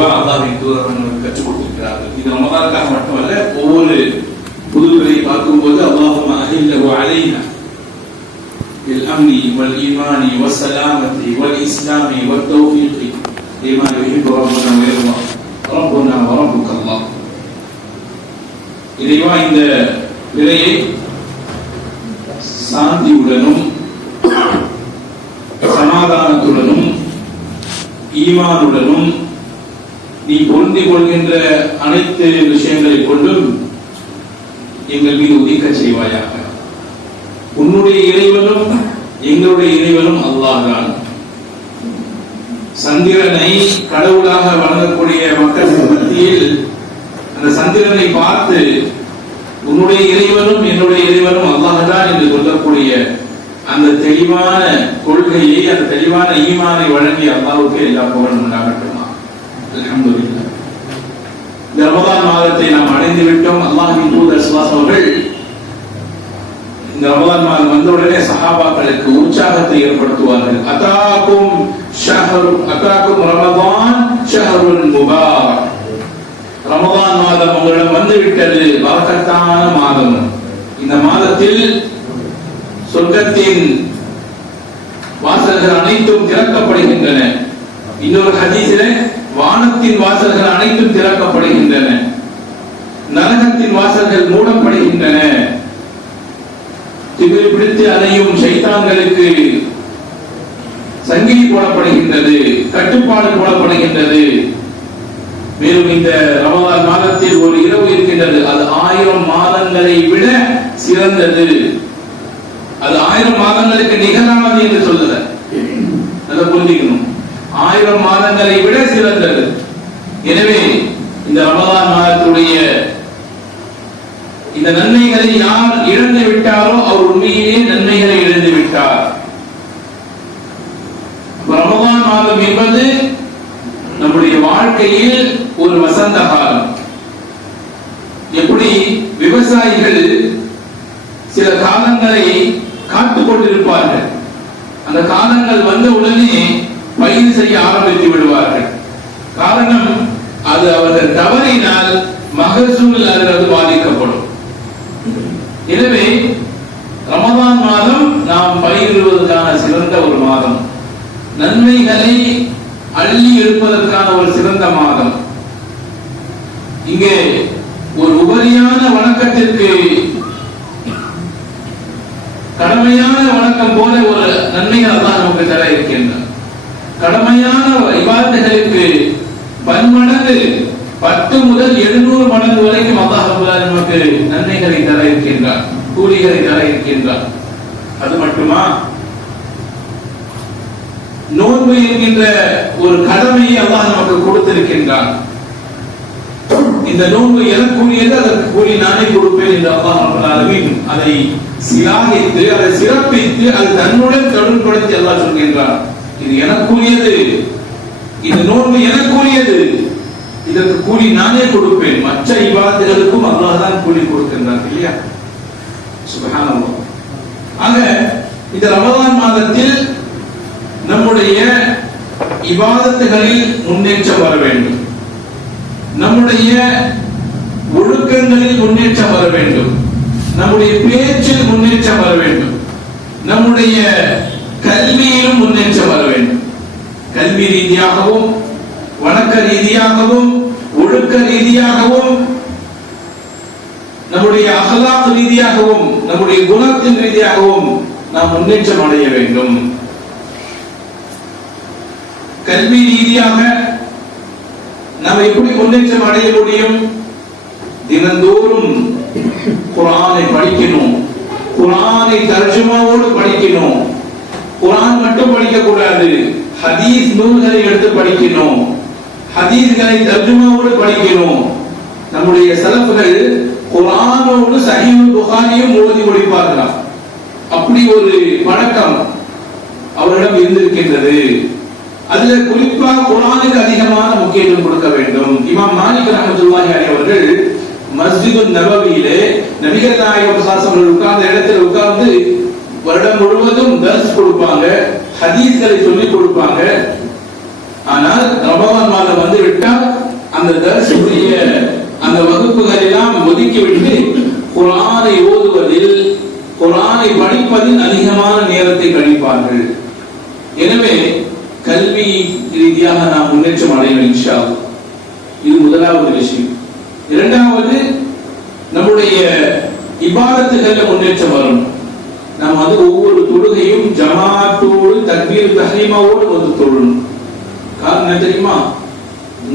அல்லாஹ்வின் தூதர் கற்றுக் கொடுத்திருக்கிறார்கள். இது ரமதானுக்காக மட்டுமல்ல, ஒவ்வொரு புதுகளை பார்க்கும்போது அல்லாஹும்ம அஹில்லஹு அலைனா பில் அம்னி வல் ஈமானி வஸ் ஸலாமத்தி வல் இஸ்லாமி வத் தௌஃபீகி லிமா யுஹிப்பு ரப்பனா வ யர்தா ரப்பனா வ ரப்புக அல்லாஹ். இறைவா, இந்த பிறையை சாந்தியுடனும் சமாதானத்துடனும் ஈமானுடனும் நீ பொருந்திக் கொள்கின்ற அனைத்து விஷயங்களை கொண்டும் எங்கள் மீது உதிக்க செய்வாயாக. உன்னுடைய இறைவனும் எங்களுடைய இறைவனும் அல்லாஹ் தான். சந்திரனை கடவுளாக வணங்கக்கூடிய மக்கள் மத்தியில் அந்த சந்திரனை பார்த்து உன்னுடைய இறைவனும் என்னுடைய இறைவனும் அல்லாஹ் தான் என்று சொல்லக்கூடிய அந்த தெளிவான கொள்கையை, அந்த தெளிவான ஈமானை வழங்கிய அல்லாஹ்வுக்கு எல்லா புகழும் உண்டாகட்டும். அல்ஹம்துலில்லாஹ். இந்த ரமலான் மாதத்தை நாம் அடைந்து விட்டோம். அல்லாஹ்வின் தூதர் ஸல்லல்லாஹு அலைஹி வஸல்லம் இந்த ரமலான் மாதம் வந்தவுடனே சஹாபாக்களுக்கு உற்சாகத்தை ஏற்படுத்துவார்கள். அதாக்கும் ரமலான் ஷஹ்ருல் முபாரக். ரமலான் மாதம் உங்களிடம் வந்து விட்டது, பரக்கத்தான மாதம். இந்த மாதத்தில் சொர்க்கத்தின் வாசல்கள் அனைத்தும் திறக்கப்படுகின்றன. இன்னொரு ஹதீஸிலே வானத்தின் வாசல்கள் அனைத்தும் திறக்கப்படுகின்றன, நரகத்தின் வாசல்கள் மூடப்படுகின்றன. திமிர் பிடித்து அலையும் ஷைத்தான்களுக்கு சங்கிலி போடப்படுகின்றது, கட்டுப்பாடு போடப்படுகின்றது. மேலும் இந்த ரமலான் மாதத்தில் ஒரு இரவு இருக்கின்றது, அது 1000 மாதங்களை விட சிறந்தது. அது 1000 மாதங்களுக்கு நிகரானது என்று சொல்லுத, அதை புரிஞ்சுக்கணும். 1000 மாதங்களை விட சிறந்தது. எனவே இந்த ரமலான் மாதத்துடைய இந்த நன்மைகளை யார் இழந்து விட்டாரோ அவர் உண்மையிலே நன்மைகளை இழந்து விட்டார். ரமலான் மாதம் என்பது நம்முடைய வாழ்க்கையில் ஒரு வசந்த காலம். எப்படி விவசாயிகள் சில காலங்களை காத்துக் கொண்டிருப்பார்கள், அந்த காலங்கள் வந்த உடனே பயிர் செய்ய ஆரம்பித்து விடுவார்கள். காரணம், அது அவர்கள் தவறினால் மகசூல் அது பாதிக்கப்படும். எனவே ரமலான் மாதம் நாம் பயிரிடுவதற்கான சிறந்த ஒரு மாதம், நன்மைகளை அள்ளி எடுப்பதற்கான ஒரு சிறந்த மாதம். இங்கே ஒரு உபரியான வணக்கத்திற்கு, கடமையான வணக்கம் போல ஒரு நன்மைகள் தான் நமக்கு தர இருக்கின்றன. கடமையான இபாதத்துகளுக்கு பன்மடங்கு 10 முதல் 700 மடங்கு வரைக்கும் அல்லாஹ் நமக்கு நன்மைகளை தர இருக்கின்றார், கூலிகளை தர இருக்கின்றார். அது மட்டுமா, நோன்பு என்கின்ற ஒரு கடமையை அல்லாஹ் நமக்கு கொடுத்திருக்கின்றான். இந்த நோன்பு எனக்குரியது, அதற்கு கூலி நானே கொடுப்பேன் என்று அல்லாஹ் ரப்பல் ஆலமீன் அதை சிலாகித்து, அதை சிறப்பித்து, அது தன்னுடன் தொடர்புபடுத்தி அல்லாஹ் சொல்கின்றான், இது எனக்குரியது, இந்த நோன்பு எனக்குரியது, இதற்கு கூலி நானே கொடுப்பேன். மற்ற இபாதத்துகளுக்கும் அல்லாஹ் தான் கூலி கொடுக்கின்றான், இல்லையா? சுப்ஹானல்லாஹ். ஆக இந்த ரமலான் மாதத்தில் நம்முடைய இபாதத்துகளில் முன்னேற்றம் வர வேண்டும், நம்முடைய ஒழுக்கங்களில் முன்னேற்றம் வர வேண்டும், நம்முடைய பேச்சில் முன்னேற்றம் வர வேண்டும், நம்முடைய கல்வியிலும் முன்னேற்றம் வர வேண்டும். கல்வி ரீதியாகவும், வணக்க ரீதியாகவும், ஒழுக்க ரீதியாகவும், நம்முடைய அகலாக் ரீதியாகவும், நம்முடைய குணத்தின் ரீதியாகவும் நாம் முன்னேற்றம் அடைய வேண்டும். கல்வி ரீதியாக நாம் எப்படி முன்னேற்றம் அடைய முடியும்? தினந்தோறும் குர்ஆனை படிக்கணும், குர்ஆனை தர்ஜுமாவோடு படிக்கணும். குர்ஆன் மட்டும் படிக்க கூடாது, ஹதீஸ் நூல்களை எடுத்து படிக்கணும், ஹதீஸ்களை தர்ஜுமாவோடு படிக்கணும். நம்முடைய சலஃப்கள் குர்ஆனோடு சஹீஹ் புகாரியும் ஓதி முடிப்பார்களாம். அப்படி ஒரு பழக்கம் அவரிடம் இருந்திருக்கின்றது. அதுல குறிப்பாக குர்ஆனுக்கு அதிகமான முக்கியத்துவம் கொடுக்க வேண்டும். இமாம் மாலிக் ரஹ்மத்துல்லாஹி அலைஹி அவர்கள் மஸ்ஜிதுன் நபவியிலே நபிகள் நாயகம் ஸல்லல்லாஹு அலைஹி வஸல்லம் உட்கார்ந்த இடத்தில் உட்கார்ந்து வருடம் முழுவதும் தர்ஸ் கொடுப்பாங்க, ஹதீஸ்களை சொல்லிக் கொடுப்பாங்க. ஆனால் ரமலான் மாதம் வந்து விட்டால் அந்த தர்சுடைய அந்த வகுப்புகள் எல்லாம் ஒதுக்கிவிட்டு குர்ஆனை ஓதுவதில், குர்ஆனை படிப்பதில் அதிகமான நேரத்தை கழிப்பார்கள். எனவே கல்வி ரீதியாக நாம் முன்னேற்றம் அடையணும் இன்ஷா அல்லாஹ். இது முதலாவது விஷயம். இரண்டாவது, நம்முடைய இபாதத்துகள்ல முன்னேற்றம் வரும். நாம் அது ஒவ்வொரு தொழுகையும் ஜமாத்தோடு தக்பீர் தஹ்ரீமாவோடு வந்து தொழணும். காரணம் என்ன தெரியுமா?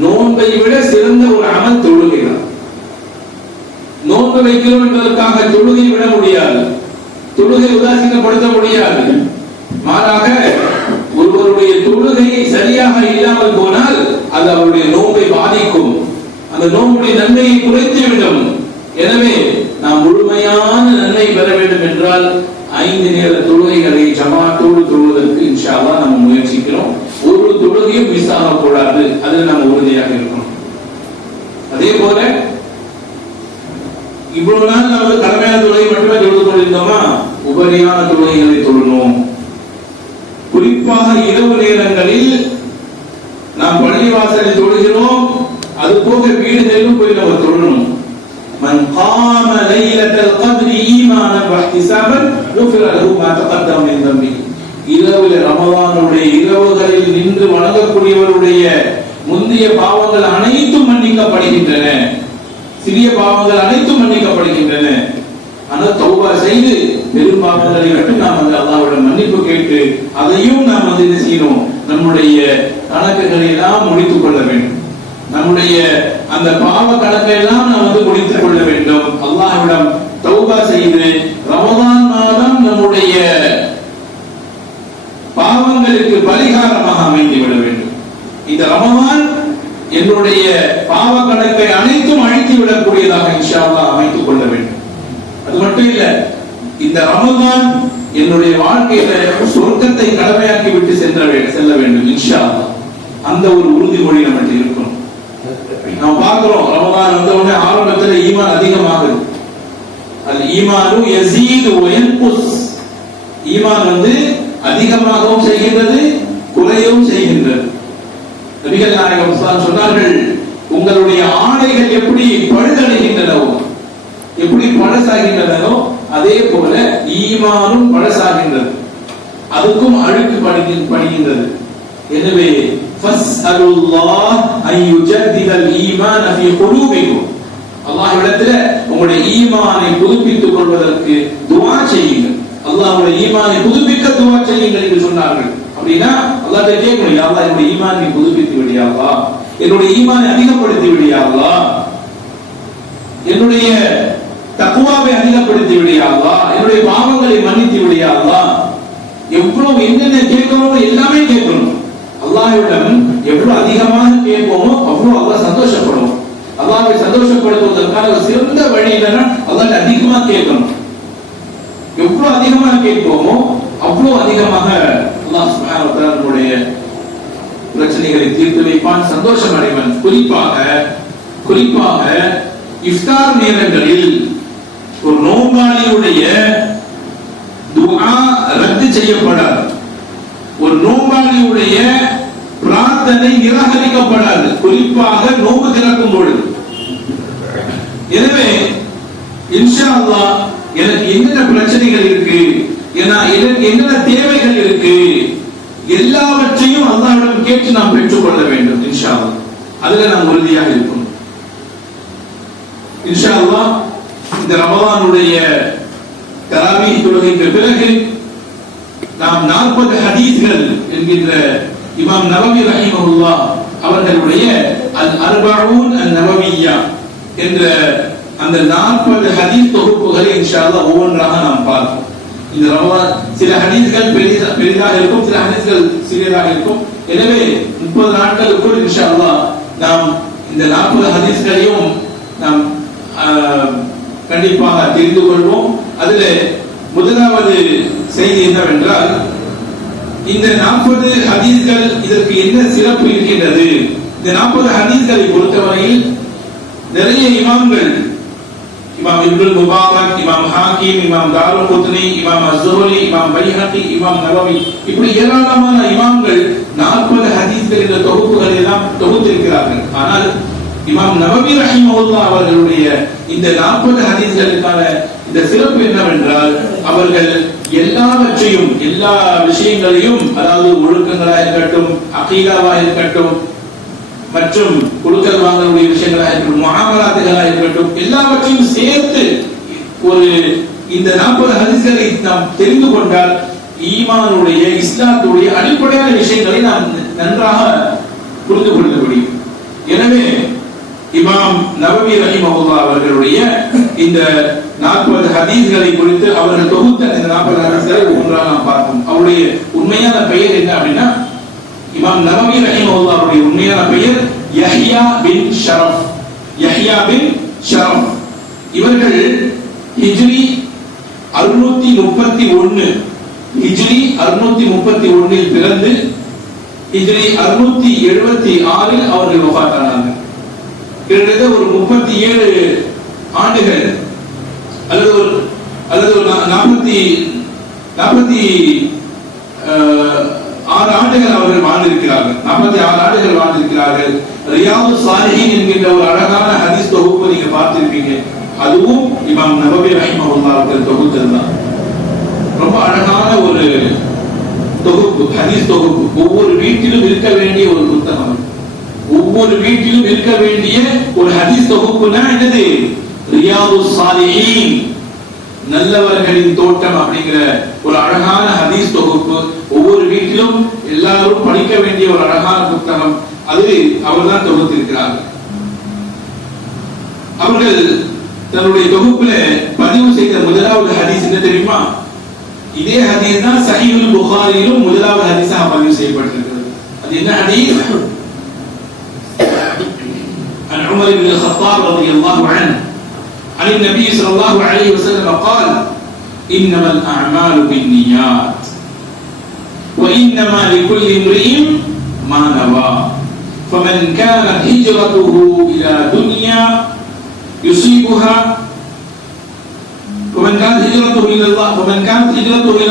நோன்பை விட சிறந்த ஒரு அமல் தொழுகை தான். நோன்பு வைக்கிறோம் என்பதற்காக தொழுகை விட முடியாது, தொழுகை உதாசீனப்படுத்த முடியாது. மாறாக ஒருவருடைய தொழுகை சரியாக இல்லாமல் போனால் அது அவருடைய நோன்பை பாதிக்கும், அந்த நோன்புடைய நன்மையை குறைத்துவிடும். எனவே நாம் முழுமையான நன்மை பெற வேண்டும் என்றால் 5 நேர தொழுகைகளை ஜமாத்தோடு தொழுவதற்கு இன்ஷா அல்லாஹ் நம்ம முயற்சிக்கிறோம். ஒரு தொழுகையும் மிஸ் ஆகக்கூடாது, அதில் நம்ம உறுதியாக இருக்கணும். அதே போல இவ்வளவு நாள் நம்ம கடமையான தொழுகை மட்டுமே தொழுது கொண்டிருந்தோமா, உபரியான தொழுகைகளை தொழணும். குறிப்பாக இரவு நேரங்களில் நாம் பள்ளிவாசலில் தொழுகிறோம், அது போக வீடுகளிலும் போய் நம்ம தொழணும். மன் காம லைலத்தல் கத்ரி ஈமானன் வஹ்திசாபன் குஃபிர லஹு மா தகத்தம மின் தம்பிஹி. இரவுல ரமலானுடைய இரவுகளில் நின்று வணங்கக்கூடியவருடைய முந்தைய பாவங்கள் அனைத்தும் மன்னிக்கப்படுகின்றன, சிறிய பாவங்கள் அனைத்தும் மன்னிக்கப்படுகின்றன. ஆனால் தௌபா செய்து பெரும் பாவங்களை விட்டு நாம் அல்லாஹ்விடம் மன்னிப்பு கேட்டு அதையும் நாம் என்ன செய்யணும், நம்முடைய கணக்குகளை எல்லாம் முடித்துக் கொள்ள வேண்டும். நம்முடைய அந்த பாவ கணக்கை எல்லாம் நாம் முடித்துக் கொள்ள வேண்டும். அல்லாஹ்விடம் தௌபா செய்து ரமலான் மாதம் நம்முடைய பாவங்களுக்கு பரிகாரமாக அமைந்து விட வேண்டும். இந்த ரமலான் என்னுடைய பாவ கணக்கை அனைத்தும் அழித்து விடக்கூடியதாக இன்ஷா அல்லாஹ் அமைத்துக் கொள்ள வேண்டும். அது மட்டும் இல்ல, இந்த ரமலான் என்னுடைய வாழ்க்கையில சொர்க்கத்தை கடமையாக்கி விட்டு செல்ல வேண்டும் இன்ஷா அல்லாஹ். அந்த ஒரு உறுதிமொழி நம்மகிட்ட இருக்கணும். நாம் பார்க்கிறோம், ரமலான் வந்த உடனே ஆரம்பத்தில் ஈமான் அதிகமாகுது. அல் ஈமானு யஸீது வ யன்குஸ். ஈமான் அதிகமாகவும் செய்கின்றது, குறையவும் செய்கின்றது. நபிகள் நாயகம் சொன்னார்கள், உங்களுடைய ஆடைகள் எப்படி பழுதடைகின்றனவோ, எப்படி பழசாகின்றனோ அதே போல ஈமானும் பழசாகின்றது, அதுக்கும் அழுக்கு படுகின்றது. எனவே ஃபஸ்அலுல்லாஹ் அன் யுஜத்திதல் ஈமான ஃபீ குலூபிக்கும். அல்லாஹ்விடத்தில் உங்களுடைய ஈமானை புதுப்பித்துக் கொள்வதற்கு துஆ செய்யுங்கள். அல்லாஹ்வுடைய ஈமானை புதுப்பிக்க துஆ செய்யுங்கள் என்று சொன்னார்கள். அப்படினா அல்லாஹ்வை கேட்கணும், யா அல்லாஹ் என்னுடைய ஈமானை புதுப்பித்து விடு யா அல்லாஹ், என்னுடைய ஈமானை அதிகப்படுத்தி விடு யா அல்லாஹ், என்னுடைய தக்வாவை அதிகப்படுத்தி விடு யா அல்லாஹ், என்னுடைய பாவங்களை மன்னித்து விடு யா அல்லாஹ். எவ்வளவு என்னென்ன கேட்கணுமோ எல்லாமே கேட்கணும். அல்லாஹ்விடம் எவ்வளவு அதிகமாக கேட்போமோ அவ்வளவு அல்லாஹ் சந்தோஷப்படுவோம். அல்லாஹ்வை சந்தோஷப்படுத்துவதற்கான ஒரு சிறந்த வழி என்னன்னா அல்லாஹ்வை அதிகமா கேட்கணும். எவ்வளவு அதிகமாக கேட்போமோ அவ்வளவு அதிகமாக அல்லாஹ் சுப்ஹானஹு வ தஆலா நம்முடைய பிரச்சனைகளை தீர்த்து வைப்பான், சந்தோஷம் அடைவான். குறிப்பாக இஃப்தார் நேரங்களில் ஒரு நோன்பாளியுடைய துஆ ரத்து செய்யப்படாது, ஒரு நோன்பாளியுடைய பிரார்த்தனை நிராகரிக்கப்படாது, குறிப்பாக நோன்பு திறக்கும் பொழுது. எனவே இன்ஷா அல்லாஹ் எனக்கு என்னென்ன பிரச்சனைகள் இருக்கு, எனக்கு என்னென்ன தேவைகள் இருக்கு, எல்லாவற்றையும் அல்லாஹ்விடம் கேட்டு நாம் பெற்றுக்கொள்ள வேண்டும். இன்ஷா அல்லாஹ் அதுல நாம் உறுதியாக இருக்கணும். இன்ஷா அல்லாஹ் இந்த ரமலானுடைய தராவீஹ் தொழுகைக்கு பிறகு நாம் 40 ஹதீஸ்கள் என்கின்ற இமாம் நவவி ரஹிமஹுல்லாஹ் அவர்களுடைய அல் அர்பஊன் அன் நவவிய்யா என்ற அந்த 40 ஹதீஸ் தொகுப்புகளை இன்ஷா அல்லாஹ் ஒவ்வொன்றாக நாம் பார்ப்போம். இந்த ரமலான் சில ஹதீஸ்கள் பெரிதாக இருக்கும், சில ஹதீஸ்கள் சிறியதாக இருக்கும். எனவே 30 நாட்களுக்குள் இன்ஷா அல்லாஹ் நாம் இந்த 40 ஹதீஸ்களையும் நாம் கண்டிப்பாக தெரிந்து கொள்வோம். அதில் முதலாவது செய்தி என்னவென்றால், இந்த 40 ஹதீஸ்கள் இதற்கு என்ன சிறப்பு இருக்கின்றது? இந்த 40 ஹதீஸ்களை பொறுத்தவரையில் நிறைய இமாம்கள், இமாம் இப்னுல் முபாரக், இமாம் ஹாக்கிம், இமாம் தாருகுத்னி, இமாம் அஸ்ஸுஹ்ரி, இமாம் பைஹகி, இமாம் நவவி, இப்படி ஏராளமான இமாம்கள் 40 ஹதீஸ்கள் என்ற தொகுப்புகளை எல்லாம் தொகுத்திருக்கிறார்கள். ஆனால் இமாம் நவவி ரஹிமஹுல்லாஹ் அவர்களுடைய இந்த 40 ஹதீஸ்களுக்கான இந்த சிறப்பு என்னவென்றால் அவர்கள் எல்லாவற்றையும் எல்லா விஷயங்களையும், அதாவது ஒழுக்கங்களாக இருக்கட்டும், அகீதாவாக இருக்கட்டும், மற்றும் கொடுக்கல் வாங்கக்கூடிய விஷயங்களாக இருக்கட்டும், முஆமலாத்துகளாக இருக்கட்டும், எல்லாவற்றையும் சேர்த்து ஒரு இந்த 40 ஹதீஸ்களை நாம் தெரிந்து கொண்டால் ஈமானுடைய, இஸ்லாத்துடைய அடிப்படையான விஷயங்களை நாம் நன்றாக புரிந்து கொள்ள முடியும். எனவே இமாம் நவவி ரஹிமஹுல்லாஹ் அவர்களுடைய இந்த 40 ஹதீஸ்களை குறித்து அவர்கள் தொகுத்த இந்த 40 ஹதீஸ்களை ஒவ்வொன்றாக நாம் பார்ப்போம். அவருடைய உண்மையான பெயர் என்ன அப்படின்னா, இமாம் நவவி ரஹிமஹுல்லாஹ் அவருடைய உண்மையான பெயர் யஹ்யா பின் ஷரஃப். யஹ்யா பின் ஷரஃப் இவர்கள் ஹிஜ்ரி 631 ஹிஜ்ரி 631 இல் பிறந்து ஹிஜ்ரி 676 அவர்கள் வஃபாத்தானார்கள். கிட்டத்தட்ட ஒரு 37 ஆண்டுகள் அல்லது ஒரு 46 ஆண்டுகள் அவர்கள் வாழ்ந்திருக்கிறார்கள். 46 ஆண்டுகள் வாழ்ந்திருக்கிறார்கள். ரியாது சாலிஹீன் என்கின்ற ஒரு அழகான ஹதீஸ் தொகுப்பு நீங்க பார்த்திருப்பீங்க. அதுவும் இமாம் நவவி ரஹிமஹுல்லாஹ் அவர்கள் தொகுத்ததுதான். ரொம்ப அழகான ஒரு தொகுப்பு, ஹதீஸ் தொகுப்பு. ஒவ்வொரு வீட்டிலும் இருக்க வேண்டிய ஒரு புத்தகம், ஒவ்வொரு வீட்டிலும் இருக்க வேண்டிய ஒரு ஹதீஸ் தொகுப்புனா என்னது? ரியாது சாலிஹீன், நல்லவர்களின் தோட்டம் அப்படிங்கிற ஒரு அழகான ஹதீஸ் தொகுப்பு. ஒவ்வொரு வீட்டிலும் எல்லாரும் படிக்க வேண்டிய ஒரு அழகான புத்தகம். அது அவர்தான் தொகுத்திருக்கிறார்கள். அவர்கள் தன்னுடைய தொகுப்புல பதிவு செய்த முதலாவது ஹதீஸ் என்ன தெரியுமா? இதே ஹதீஸ் தான் சஹீஹுல் புகாரியிலும் முதலாவது ஹதீஸாக பதிவு செய்யப்பட்டிருக்கிறது. அது என்ன ஹதீஸ்? عن عمر بن الخطاب رضي الله عنه عن النبي صلى الله عليه وسلم قال إنما الأعمال بالنيات وإنما لكل امرئ ما نوى فمن كانت هجرته إلى دنيا يصيبها ومن كانت هجرته إلى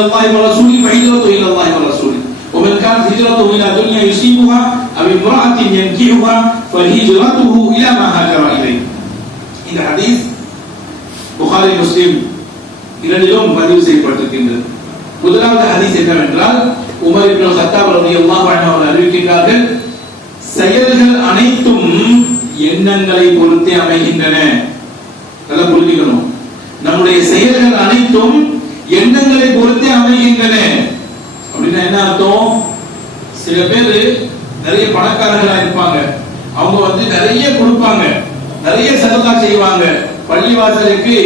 الله ورسوله فهجرته إلى الله ورسوله ومن كانت هجرته إلى دنيا يصيبها أو امرأة ينكحها فهجرته إلى ما هاجر إليه. இந்த ஹதீஸ் புகாரி, முஸ்லிம் இரண்டிலும் பதிவு செய்யப்பட்டிருக்கின்றது. முதலாவது ஹதீஸ் என்னவென்றால், உமர் இப்னு கத்தாப் ரலியல்லாஹு அன்ஹு அவர்கள் அறிவிக்கின்றார்கள், செயல்கள் அனைத்தும் எண்ணங்களை பொறுத்தே அமைகின்றன. நல்லா புரிஞ்சுக்கணும், நம்முடைய செயல்கள் அனைத்தும் எண்ணங்களை பொறுத்தே அமைகின்றன. அப்படின்னா என்ன அர்த்தம்? சில பேர் நிறைய பணக்காரர்களா இருப்பாங்க, அவங்க நிறைய கொடுப்பாங்க, நிறைய சதகா செய்வாங்க. பள்ளிவாசலுக்கு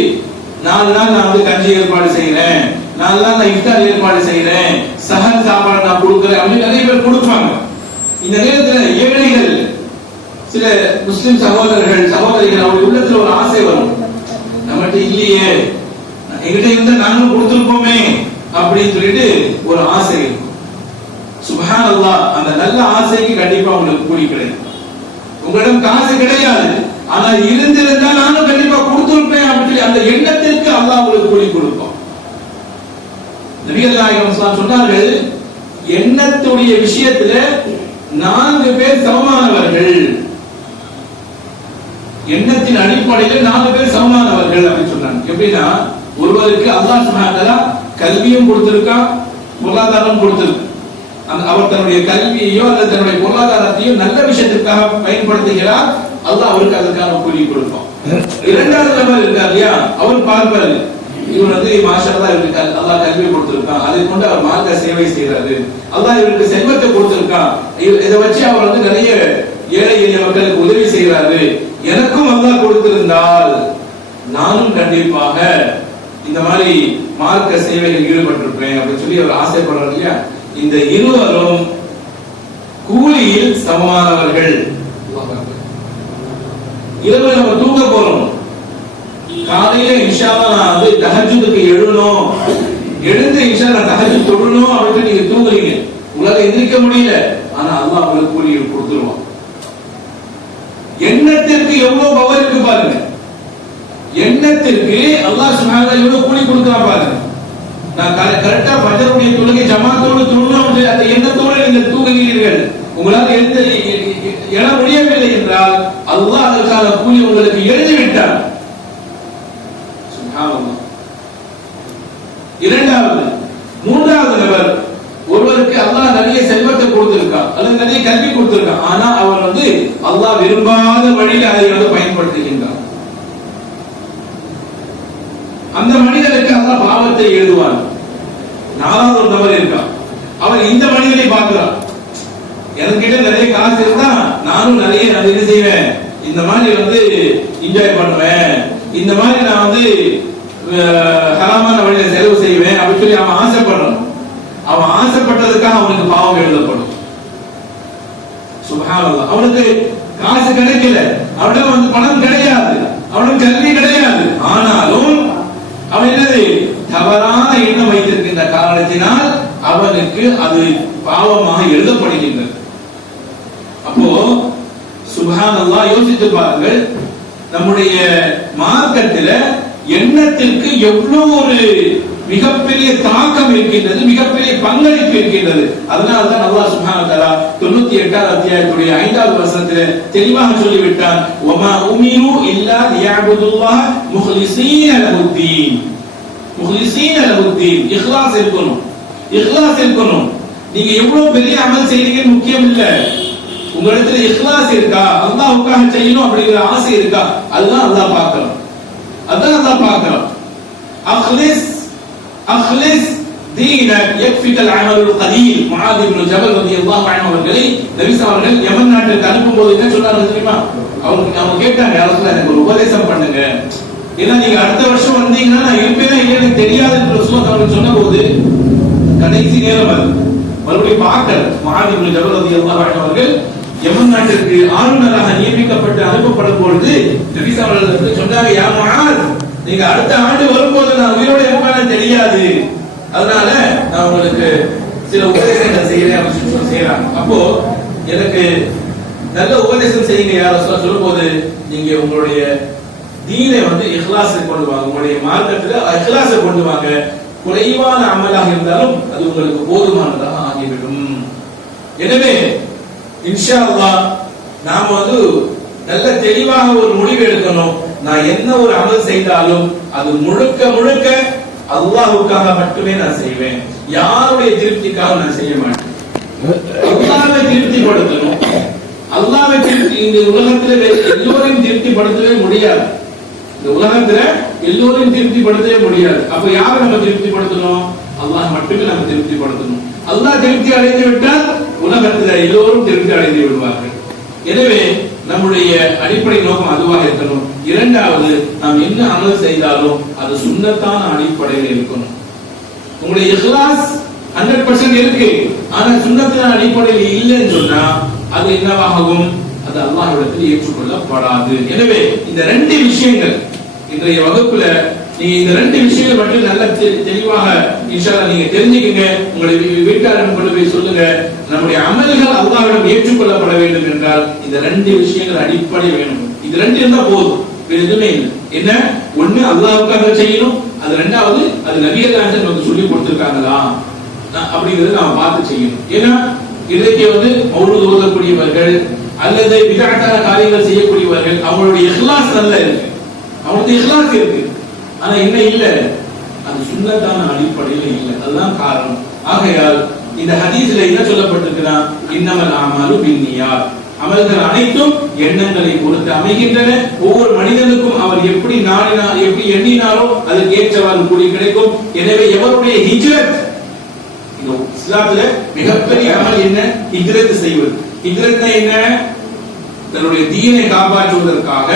4 நாள் நான் கஞ்சி ஏற்பாடு செய்யறேன், 4 நாள் நான் இஃப்தார் ஏற்பாடு செய்யறேன், சஹர் சாப்பாடு நான் கொடுக்குறேன் அப்படின்னு நிறைய பேர் கொடுப்பாங்க. இந்த நேரத்தில் ஏழைகள், சில முஸ்லிம் சகோதரிகள் அவங்க உள்ளத்துல ஒரு ஆசை வரும், நம்மகிட்ட இல்லையே, எங்கிட்ட இருந்தா நாங்களும் கொடுத்துருப்போமே அப்படின்னு சொல்லிட்டு ஒரு ஆசை இருக்கும். சுப்ஹானல்லாஹ், அந்த நல்ல ஆசைக்கு கண்டிப்பா உங்களுக்கு கூலி கிடைக்கும். உங்களிடம் காசு கிடையாது, ஆனா இருந்திருந்தா நானும் கண்டிப்பா கொடுத்திருப்பேன் அப்படி அந்த எண்ணத்திற்கு அல்லாஹ் உங்களுக்கு கூலி கொடுப்பான். நபிகள் நாயகம் ஸல்லல்லாஹு சொன்னார்கள், எண்ணத்துடைய விஷயத்துல 4 பேர் சமமானவர்கள், எண்ணத்தின் அடிப்படையில் 4 பேர் சமமானவர்கள் அப்படின்னு சொன்னாங்க. எப்படின்னா, ஒருவருக்கு அல்லாஹ் சுப்ஹானஹு வ தஆலா கல்வியும் கொடுத்திருக்கான், பொருளாதாரம் கொடுத்திருக்கு. அவர் தன்னுடைய கல்வியையோ அல்லது தன்னுடைய பொருளாதாரத்தையோ நல்ல விஷயத்திற்காக பயன்படுத்துகிறார், அல்லாஹ் அவருக்கு அதற்கான கூலி கொடுப்பான். இரண்டாவது நபர் இருக்கார் இல்லையா, அவர் பார்ப்பாரு, இவர் மாஷாஅல்லாஹ் இவருக்கு அல்லாஹ் கல்வி கொடுத்திருக்கான், அதை கொண்டு அவர் மார்க்க சேவை செய்யறாரு, அல்லாஹ் இவருக்கு செல்வத்தை கொடுத்திருக்கான், இதை வச்சு அவர் நிறைய ஏழை எளிய மக்களுக்கு உதவி செய்யறாரு, எனக்கும் அல்லாஹ் கொடுத்திருந்தால் நானும் கண்டிப்பாக இந்த மாதிரி மார்க்க சேவையில் ஈடுபட்டிருப்பேன் அப்படின்னு சொல்லி அவர் ஆசைப்படுறாரு இல்லையா. இந்த இருவரும் கூலியில் சமமானவர்கள். இரவு நம்ம தூங்க போறோம், காலையில இன்ஷா அல்லாஹ் நான் தஹஜ்ஜுதுக்கு எழுணும், எழுந்து இன்ஷா அல்லாஹ் தஹஜ்ஜுத் தொழணும் அப்படின்னு நீங்க தூங்குறீங்க, உங்களால எந்திரிக்க முடியல, ஆனா அல்லாஹ் உங்களுக்கு கூலி கொடுத்துருவான். எண்ணத்திற்கு எவ்வளவு பவர் இருக்கு பாருங்க, எண்ணத்திற்கு அல்லாஹ் சுப்ஹானஹு வ தஆலா எவ்வளவு கூலி கொடுக்கிறான் பாருங்க. நான் கரெக்டா ஃபஜ்ருடைய தொழுகை ஜமாத்தோடு தொழணும், அந்த எண்ணத்தோடு நீங்கள் தூங்குகிறீர்கள், உங்களால எழுந்து எழ முடியவில்லை என்றால் அல்லாஹ் அதற்கான கூலி உங்களுக்கு எழுதிவிட்டார். சுப்ஹானல்லாஹ். இரண்டாவது, மூன்றாவது நபர், ஒருவருக்கு அல்லாஹ் நிறைய செல்வத்தை கொடுத்திருக்கான் அல்லது நிறைய கல்வி கொடுத்திருக்கான், ஆனா அவர் அல்லாஹ் விரும்பாத வழியில் அதை பயன்படுத்துகின்றார். அந்த மனிதனுக்கு அல்லாஹ் பாவத்தை எழுதுவார். நாலாவது ஒரு நபர் இருக்கான், அவர் இந்த மனிதனை பார்க்கிறார், என்கிட்ட நிறைய காசு இருந்தா நானும் நிறைய என்ன செய்வேன், இந்த மாதிரி என்ஜாய் பண்ணுவேன், இந்த மாதிரி நான் ஹராமான வழியில செலவு செய்வேன் அப்படின்னு சொல்லி அவன் ஆசைப்படுறான். அவன் ஆசைப்பட்டதுக்காக அவனுக்கு பாவம் எழுதப்படும். சுப்ஹானல்லாஹ். அவனுக்கு காசு கிடைக்கல, அவனுக்கு பணம் கிடையாது, அவனுக்கு கல்வி கிடையாது, ஆனாலும் அவன் என்னது தவறான எண்ணம் வைத்திருக்கின்ற காரணத்தினால் அவனுக்கு அது பாவமாக எழுதப்படுகின்றது. அப்போ சுப்ஹானல்லாஹ், யோசித்து பாருங்கள், நம்முடைய மார்க்கத்தில் எண்ணத்திற்கு எவ்வளவு ஒரு மிகப்பெரிய தாக்கம் இருக்கின்றது, மிகப்பெரிய பங்களிப்பு இருக்கின்றது. அதனால்தான் அல்லாஹ் சுப்ஹானஹு வ தஆலா 98வது அத்தியாயத்துடைய 5வது வசனத்தில் தெளிவாக சொல்லிவிட்டான், வமா உமிரு இல்லா லியஅபுதுல்லாஹ முக்லிஸீன லஹுத்தீன். முக்லிஸீன லஹுத்தீன், இக்லாஸ் இருக்கணும், இக்லாஸ் இருக்கணும். நீங்க எவ்வளவு பெரிய அமல் செய்றீங்கன்னு முக்கியம் இல்ல, உங்களிடத்துல இக்லாஸ் இருக்கா, அல்லாஹ்வுக்காக செய்யணும் அப்படிங்கிற ஆசை இருக்கா, அதுதான் அல்லாஹ் பார்க்கறான். அதான் அல்லாஹ் பார்க்கறான். அக்லிஸ் தீனக் யக்ஃபிகல் அமலுல் கலீல். முஆத் இப்னு ஜபல் ரலியல்லாஹு அன்ஹு அவர்களை நபி ஸல்லல்லாஹு அலைஹி வஸல்லம் யமன் நாட்டுக்கு அனுப்பும்போது என்ன சொன்னாங்க தெரியுமா? அவங்க கேட்டாங்க, யா ரசூலல்லாஹ் எனக்கு ஒரு உபதேசம் பண்ணுங்க, ஏன்னா நீங்க அடுத்த வருஷம் வந்தீங்கன்னா நான் இருப்பேனா இல்லைன்னு தெரியாது என்று ரசூலுல்லாஹ் அவர்கள் சொன்னபோது கடைசி நேரம் அது மறுபடியும் பார்க்கல. முஆத் இப்னு ஜபல் ரலியல்லாஹு அன்ஹு அவர்கள் யமன் நாட்டிற்கு ஆளுநராக நியமிக்கப்பட்டு அனுப்பப்படும் பொழுது நபி ஸல்லல்லாஹு அலைஹி வஸல்லம் சொன்னாங்க, யா முஆத், நீங்க அடுத்த ஆண்டு வரும்போது நான் உயிரோட இருப்பேன்னு தெரியாது, அதனால நான் உங்களுக்கு சில உபதேசங்கள் செய்யறேன் அப்படின்னு செய்யறாங்க. அப்போ எனக்கு நல்ல உபதேசம் செய்யுங்க யார சொல்லும் போது, நீங்க உங்களுடைய தீனை இஹ்லாஸை கொண்டு வாங்க, உங்களுடைய மார்க்கத்துல இஹ்லாஸை கொண்டு வாங்க, குறைவான அமலாக இருந்தாலும் அது உங்களுக்கு போதுமானதாக ஆகிவிடும். எனவே இன்ஷா அல்லாஹ் நாம நல்ல தெளிவாக ஒரு முடிவு எடுக்கணும். நான் என்ன ஒரு அமல் செய்தாலும் அது முழுக்க முழுக்க அல்லாஹ்வுக்காக மட்டுமே நான் செய்வேன், யாருடைய திருப்திக்காக நான் செய்ய மாட்டேன். அல்லாஹ்வை திருப்திப்படுத்தணும். அல்லாஹ்வை திருப்தி இந்த உலகத்துல எல்லோரையும் திருப்திப்படுத்தவே முடியாது. இந்த உலகத்துல எல்லோரையும் திருப்திப்படுத்தவே முடியாது. அப்ப யாரை நம்ம திருப்திப்படுத்தணும்? அல்லாஹ் மட்டுமே நம்ம திருப்திப்படுத்தணும். அல்லாஹ் திருப்தி அடைந்து விட்டால் உலகத்துல எல்லோரும் திருப்தி அடைந்து விடுவார்கள். எனவே நம்முடைய அடிப்படை நோக்கம் அதுவாக இருக்கணும். இரண்டாவது, நாம் என்ன அமல் செய்தாலும் அது சுன்னத்தான அடிப்படையில் இருக்கணும். உங்களுடைய இஹ்லாஸ் 100% இருக்கு, ஆனா சுன்னத்தான அடிப்படையில் இல்லைன்னு சொன்னா அது என்னவாகும்? அது அல்லாஹ்விடத்தில் ஏற்றுக்கொள்ளப்படாது. எனவே இந்த ரெண்டு விஷயங்கள் இன்றைய வகுப்புல நீங்க இந்த ரெண்டு விஷயங்கள் மட்டும் நல்ல தெளிவாக இன்ஷா அல்லாஹ் நீங்க தெரிஞ்சுக்கங்க. உங்களுடைய வீட்டாரிடம் கொண்டு போய் சொல்லுங்க, நம்முடைய அமல்கள் அல்லாஹ்விடம் ஏற்றுக்கொள்ளப்பட வேண்டும் என்றால் இந்த ரெண்டு விஷயங்கள் அடிப்படை வேணும். இது ரெண்டு இருந்தா போதும், வேற எதுவுமே இல்லை. என்ன ஒண்ணு அல்லாஹ்வுக்காக செய்யணும், அது ரெண்டாவது அது நபிகள் நாயகம் சொல்லி கொடுத்திருக்காங்களா அப்படிங்கறத நாம பார்த்து செய்யணும். ஏன்னா இன்றைக்கு மௌலூத் ஓதக்கூடியவர்கள் அல்லது பிதஅத்தான காரியங்கள் செய்யக்கூடியவர்கள் அவங்களுடைய இஹ்லாஸ் நல்ல இருக்கு, அவங்களுடைய இஹ்லாஸ் இருக்கு, ஆனா என்ன இல்ல, அது சுன்னத்தான அடிப்படையில் இல்லை. அதுதான் காரணம். ஆகையால் இந்த ஹதீஸ்ல என்ன சொல்லப்பட்டிருக்குன்னா, இன்னமல் அமாலு பின்னியாத், அமல்கள் அனைத்தும் எண்ணங்களை பொறுத்து அமைகின்றன. ஒவ்வொரு மனிதனுக்கும் அவர் எப்படி நாடினார், எப்படி எண்ணினாரோ அதுக்கு ஏற்றவாறு கூலி கிடைக்கும். எனவே எவருடைய ஹிஜ்ரத், இஸ்லாத்துல மிகப்பெரிய அமல் என்ன? ஹிஜ்ரத் செய்வது. ஹிஜ்ரத்னா என்ன? தன்னுடைய தீனை காப்பாற்றுவதற்காக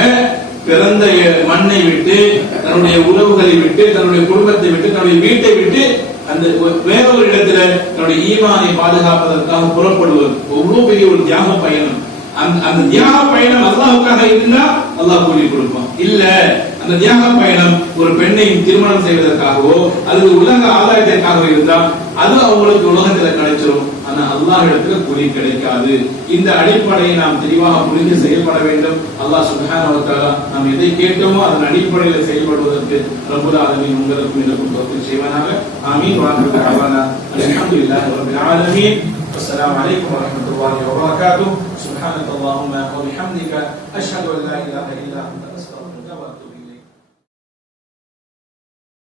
பிறந்த மண்ணை விட்டு, தன்னுடைய உறவுகளை விட்டு, தன்னுடைய குடும்பத்தை விட்டு, தன்னுடைய வீட்டை விட்டு அந்த வேறொரு இடத்துல தன்னுடைய ஈமானை பாதுகாப்பதற்காக புறப்படுவது எவ்வளவு பெரிய ஒரு தியாக பயணம். அந்த தியாக பயணம் அல்லாஹ்வுக்காக இருந்தா அல்லாஹ் கூலி கொடுப்பான். இல்ல அந்த தியாக பயணம் ஒரு பெண்ணை திருமணம் செய்வதற்காகவோ அல்லது உலக ஆதாயத்திற்காகவோ இருந்தால் அது அவங்களுக்கு உலகத்துல கிடைச்சிடும். ஆனா அல்லாஹ் இடத்துல கூலி கிடைக்காது. இந்த அடிப்படையை நாம் தெளிவாக புரிந்து செயல்பட வேண்டும். அல்லாஹ் சுப்ஹானஹு வ தஆலா நாம் எதை கேட்டோமோ அதன் அடிப்படையில் செயல்படுவதற்கு ரப்புல் ஆலமீன் உங்களுக்கும் எனக்கும் தௌஃபீக் செய்வானாக. ஆமீன். வ ஆகிரு தஅவானா அல்ஹம்துலில்லாஹி ரப்பில் ஆலமீன். அஸ்ஸலாமு அலைக்கும் வ ரஹ்மத்துல்லாஹி வ பரகாத்துஹு. சுப்ஹானக அல்லாஹும்ம வ பிஹம்திக அஷ்ஹது அன் லா இலாஹா இல்லா அன்த அஸ்தக்ஃபிருக